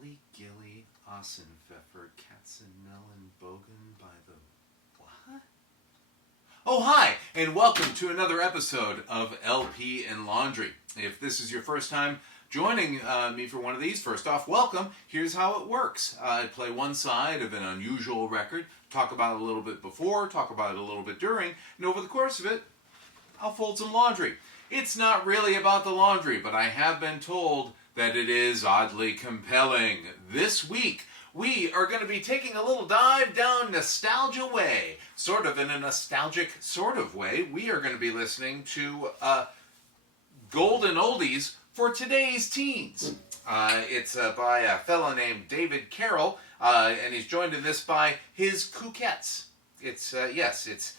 Gilly Gilly Ossenpfeffer Katzenellen Bogen by the... What? Oh, hi, and welcome to another episode of LP and Laundry. If this is your first time joining me for one of these, first off, welcome. Here's how it works. I play one side of an unusual record, talk about it a little bit before, talk about it a little bit during, and over the course of it, I'll fold some laundry. It's not really about the laundry, but I have been told that it is oddly compelling. This week, we are going to be taking a little dive down nostalgia way. Sort of in a nostalgic sort of way. We are going to be listening to golden oldies for today's teens. It's by a fellow named David Carroll, and he's joined in this by his Kookettes. It's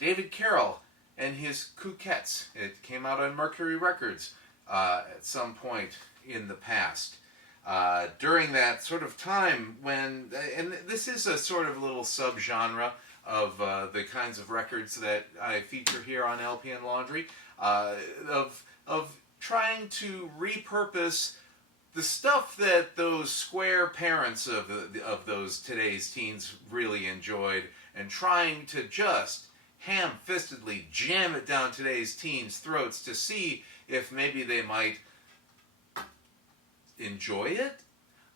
David Carroll and his Kookettes. It came out on Mercury Records at some point in the past. During that sort of time when, and this is a sort of little subgenre of the kinds of records that I feature here on LP and Laundry, of trying to repurpose the stuff that those square parents of those today's teens really enjoyed, and trying to just ham-fistedly jam it down today's teens' throats to see if maybe they might enjoy it.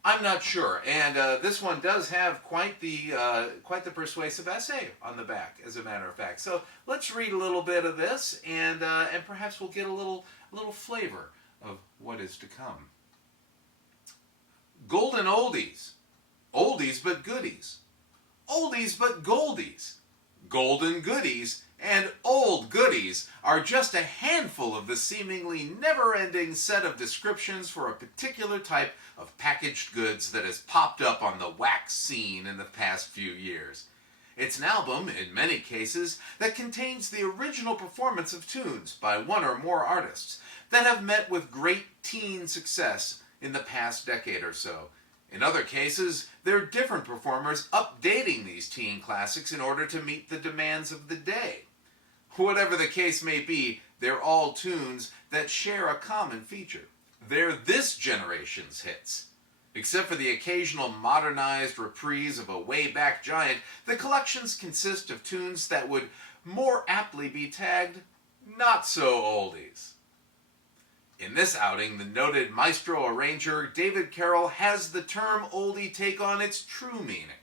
I'm not sure, and this one does have quite the persuasive essay on the back, as a matter of fact. So let's read a little bit of this, and perhaps we'll get a little flavor of what is to come. Golden oldies, oldies but goodies, oldies but goldies, golden goodies and old goodies are just a handful of the seemingly never-ending set of descriptions for a particular type of packaged goods that has popped up on the wax scene in the past few years. It's an album, in many cases, that contains the original performance of tunes by one or more artists that have met with great teen success in the past decade or so. In other cases, they're different performers updating these teen classics in order to meet the demands of the day. Whatever the case may be, they're all tunes that share a common feature. They're this generation's hits. Except for the occasional modernized reprise of a way-back giant, the collections consist of tunes that would more aptly be tagged not-so-oldies. In this outing, the noted maestro arranger David Carroll has the term oldie take on its true meaning.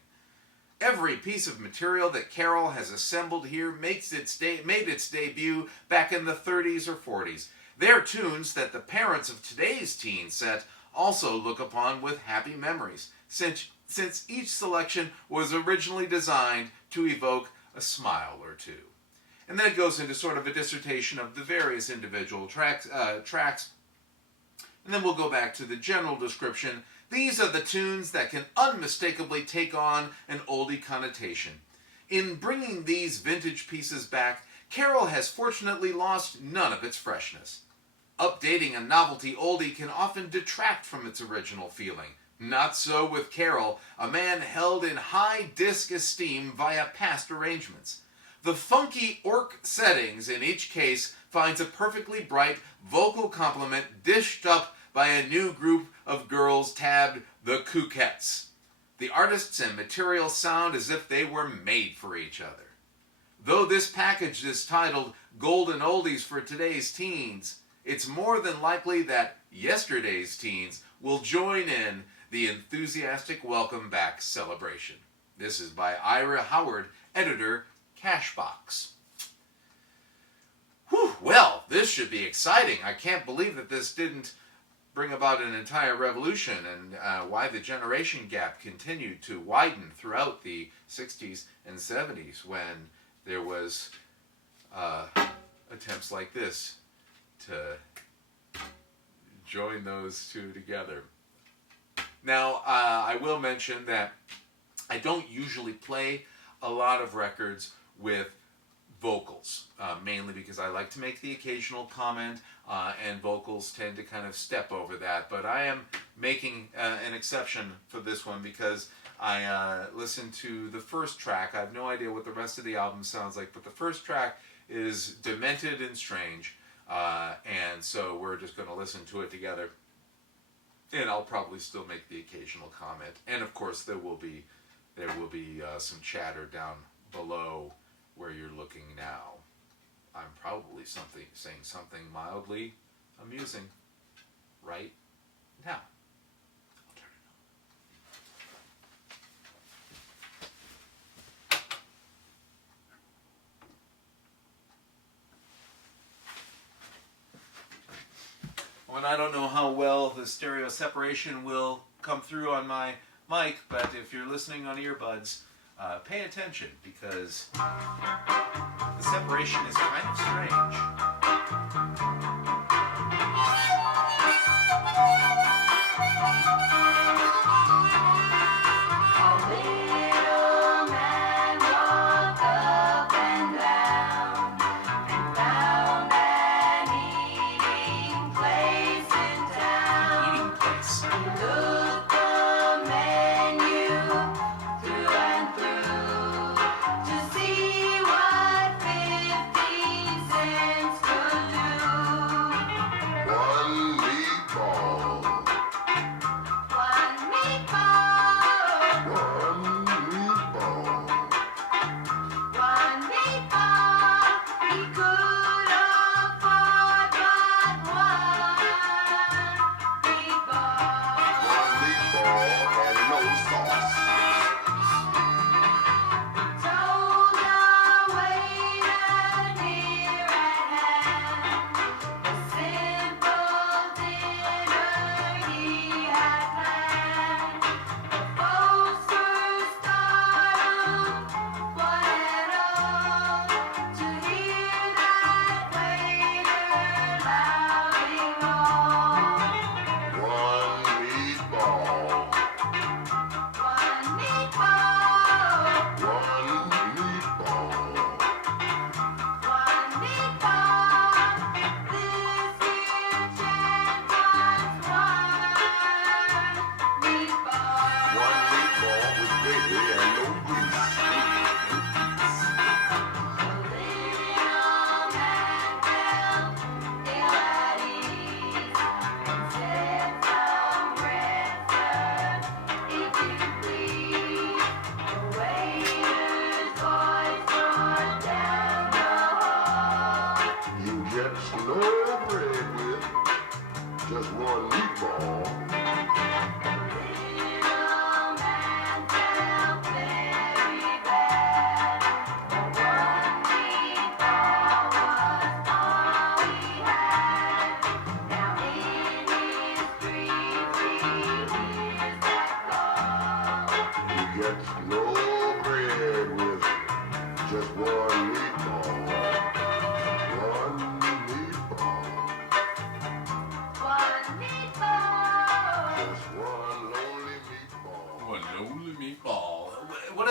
Every piece of material that Carroll has assembled here made its debut back in the 30s or 40s. They're tunes that the parents of today's teen set also look upon with happy memories, since each selection was originally designed to evoke a smile or two. And then it goes into sort of a dissertation of the various individual tracks, and then we'll go back to the general description. These are the tunes that can unmistakably take on an oldie connotation. In bringing these vintage pieces back, Carroll has fortunately lost none of its freshness. Updating a novelty oldie can often detract from its original feeling. Not so with Carroll, a man held in high disc esteem via past arrangements. The funky orc settings in each case finds a perfectly bright vocal complement dished up by a new group of girls tabbed the Kookettes. The artists and material sound as if they were made for each other. Though this package is titled Golden Oldies for Today's Teens, it's more than likely that yesterday's teens will join in the enthusiastic welcome back celebration. This is by Ira Howard, editor, Cashbox. Whew, well, this should be exciting. I can't believe that this didn't bring about an entire revolution, and why the generation gap continued to widen throughout the 60s and 70s when there was attempts like this to join those two together. Now, I will mention that I don't usually play a lot of records with vocals, mainly because I like to make the occasional comment, and vocals tend to kind of step over that. But I am making an exception for this one because I listened to the first track. I have no idea what the rest of the album sounds like, but the first track is demented and strange, and so we're just going to listen to it together. And I'll probably still make the occasional comment. And of course, there will be some chatter down below where you're looking now. I'm probably saying something mildly amusing right now. I'll turn it on. And I don't know how well the stereo separation will come through on my mic, but if you're listening on earbuds, pay attention, because the separation is kind of strange.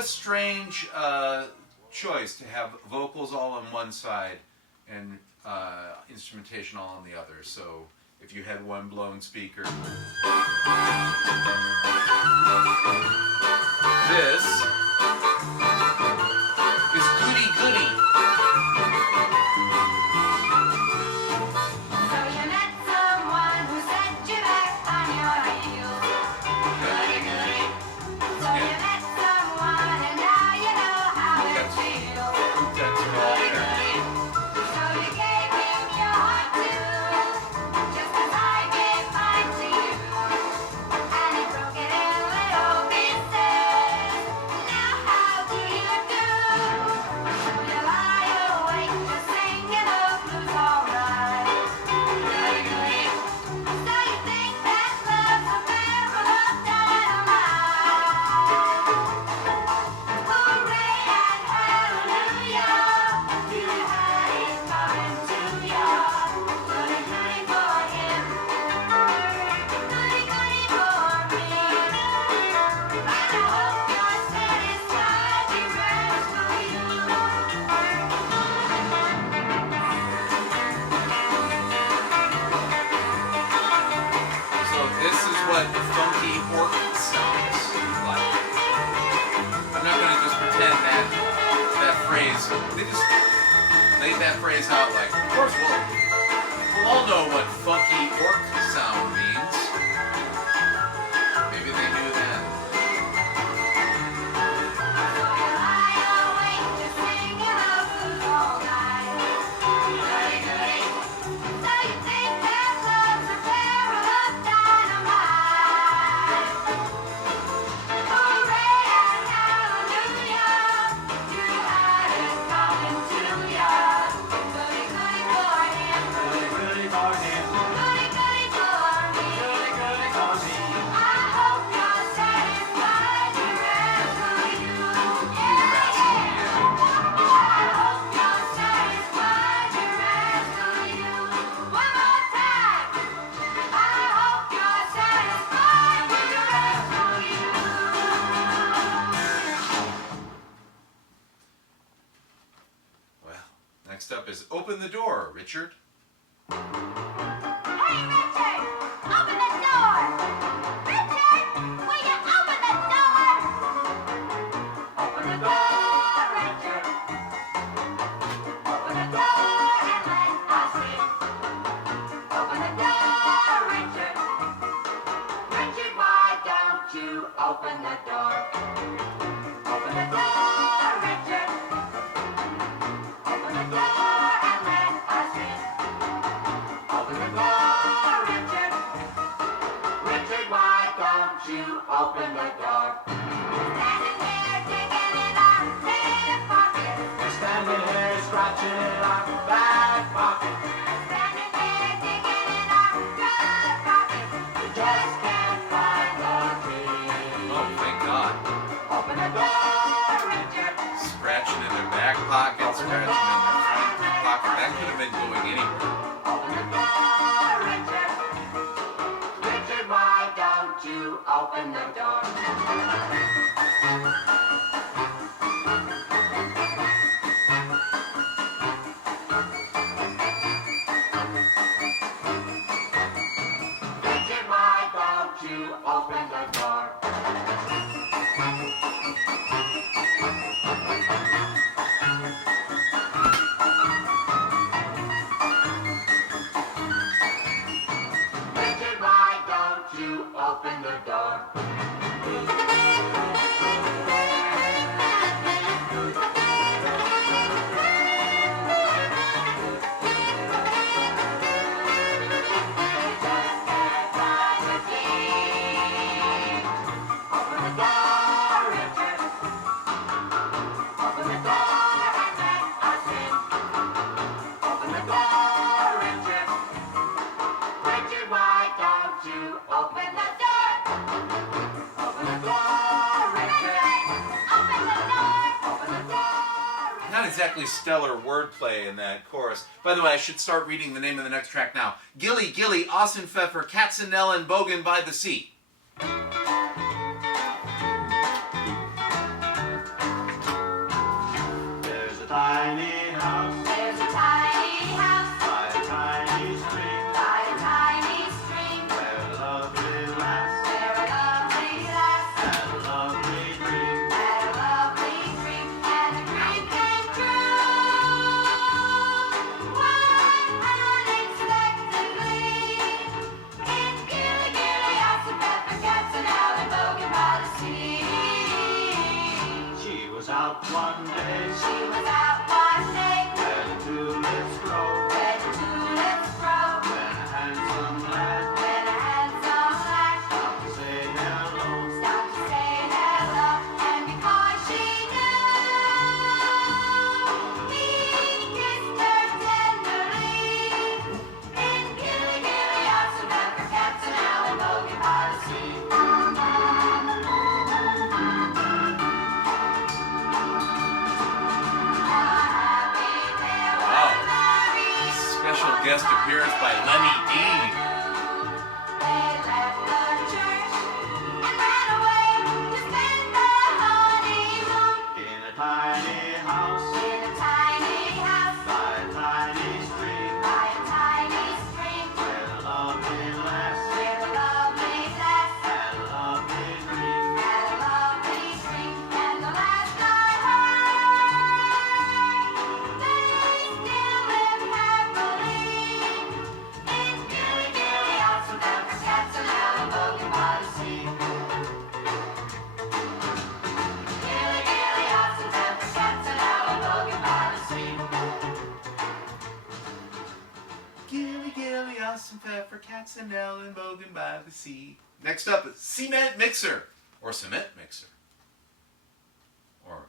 Strange choice to have vocals all on one side and instrumentation all on the other. So if you had one blown speaker, this is goody goody. They just laid that phrase out like, of course, we'll all know what funky orc sound means. open the door, Richard. Hey, Richard! Open the door! Richard! Will you open the door? Open the door, Richard! Open the door and let us in. Open the door, Richard! Richard, why don't you open the door? Open the door, Richard! Open the door and let us in. Open the door, Richard. Richard, why don't you open the door? Standing here digging in our hip pocket. Standing here scratching in our back pocket. Standing here digging in our front pocket. We just can't find the key. Oh, thank God. Open the door, Richard. Scratching in their back pocket, scratching in their front pocket. That could have been going anywhere. Open the door, Richard. Richard, why don't you open the door? Richard, why don't you open the door? Richard, why don't you open the door? Not exactly stellar wordplay in that chorus. By the way, I should start reading the name of the next track now. Gilly, Gilly, Ossenpfeffer, Katzenellen, Bogen by the Sea. There's a tiny house There's a tiny house by a tiny stream by a tiny stream where a lovely lass where a lovely lass had a lovely dream. had a lovely dream and the dream came true. Quite unexpectedly, in Gilly, Gilly, Ossenpfeffer, Katzenellen, Bogen by the sea. She was out one day She was out one day where the tulips grow. where the tulips grow. When a handsome lad When a handsome lad stopped to say hello. stopped to say hello, and because she knew, he kissed her tenderly. In Gilly, Gilly, Ossenpfeffer, Katzenellen, Bogen by the sea. Wow. Special guest appearance by Lenny D. They left the church and ran away to spend their honeymoon In a tiny house in a tiny house by a tiny stream by a tiny stream where a lovely lass where a lovely lass had a lovely dream. had a lovely dream. And the last I heard, they still live happily in Gilly, Gilly, Ossenpfeffer, Katzenellen, Bogen by the sea. Gilly, Gilly, Ossenpfeffer, Katzenellen, Bogen by the sea. Gilly, Gilly, Ossenpfeffer, Katzenellen, Bogen by the Sea. Next up, Cement Mixer, or Cement Mixer. Or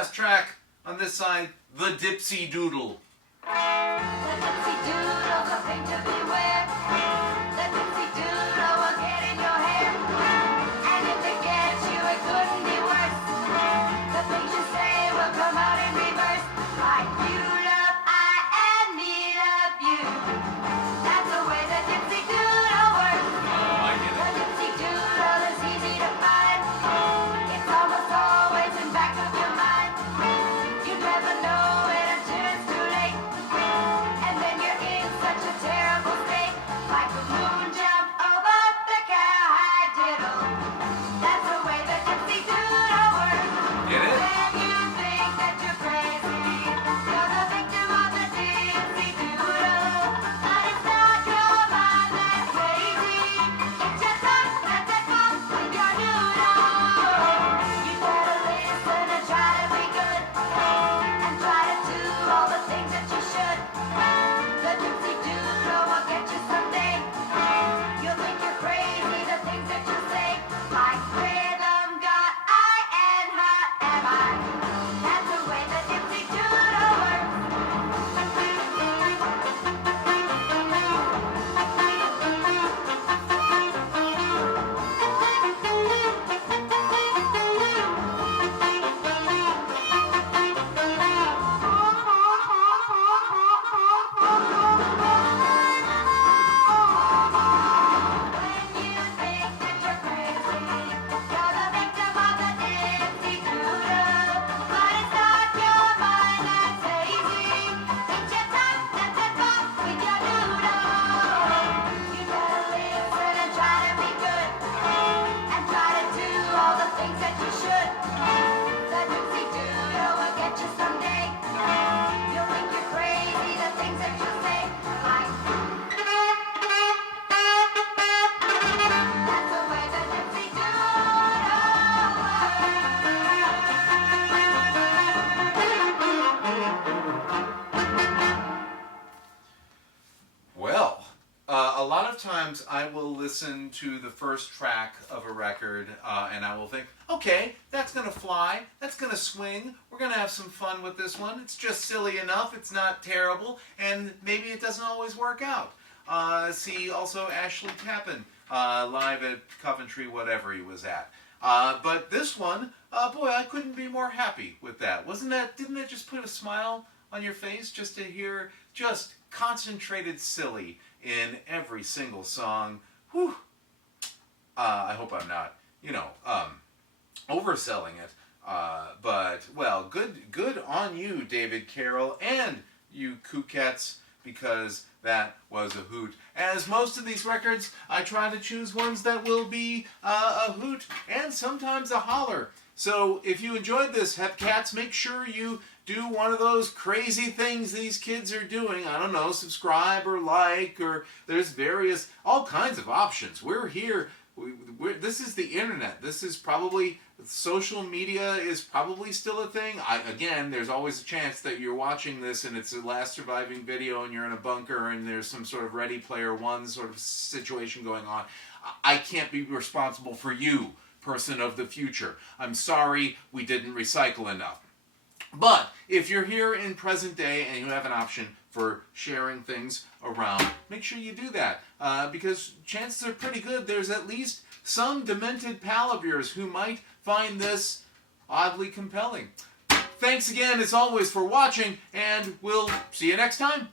last track on this side, the Dipsy Doodle. The Dipsy Doodle's a thing to beware. The Dipsy Doodle will get in your hair. And if it gets you, it couldn't be worse. The things you say will come out in reverse. Like you love I and me love you. That's the way the Dipsy Doodle works. Oh, I get The it. Dipsy Doodle is easy to find. It's almost always in back of your mind. You never know it until it's too late. And then you're in such a terrible state. Like the moon jumped over the cowhide diddle. That's the way the Dipsy Doodle works. Get it? When you think that you're crazy, you're the victim of the Dipsy Doodle. But it's not your mind that's crazy. It's your tongue that's at fault with your noodle. You better listen and try to be good. And try to do all the things that you should. The Dipsy Doodle will get you someday. You'll think you're crazy, the things that you say. Like rhythm got I and hot am I. That's the way the Dipsy Doodle works. When you think that you're crazy, you're the victim of the Dipsy Doodle. But it's not your mind that's hazy. It's your tongue that's at fault with your noodle. You better listen and try to be good. And try to do all the things that you should. The Dipsy Doodle will get you someday. You'll think you're crazy, the things that you say. Like that's the way the Dipsy Well, a lot of times I will listen to the first track of a record and I will think, okay, that's going to fly, that's going to swing, we're going to have some fun with this one, it's just silly enough, it's not terrible, and maybe it doesn't always work out. See also Ashley Tappan live at Coventry, whatever he was at. But this one, boy, I couldn't be more happy with that. Didn't that just put a smile on your face just to hear just concentrated silly in every single song? Whew. I hope I'm not, overselling it. But, well, good on you, David Carroll, and you Kookettes, because that was a hoot. As most of these records, I try to choose ones that will be a hoot and sometimes a holler. So if you enjoyed this, Hepcats, make sure you do one of those crazy things these kids are doing. I don't know, subscribe or like, or there's all kinds of options. We're here. This is the internet. This is probably, social media is probably still a thing. Again, there's always a chance that you're watching this and it's the last surviving video and you're in a bunker and there's some sort of Ready Player One sort of situation going on. I can't be responsible for you, person of the future. I'm sorry we didn't recycle enough. But if you're here in present day and you have an option for sharing things around, make sure you do that. Because chances are pretty good there's at least some demented pal of yours who might find this oddly compelling. Thanks again, as always, for watching, and we'll see you next time.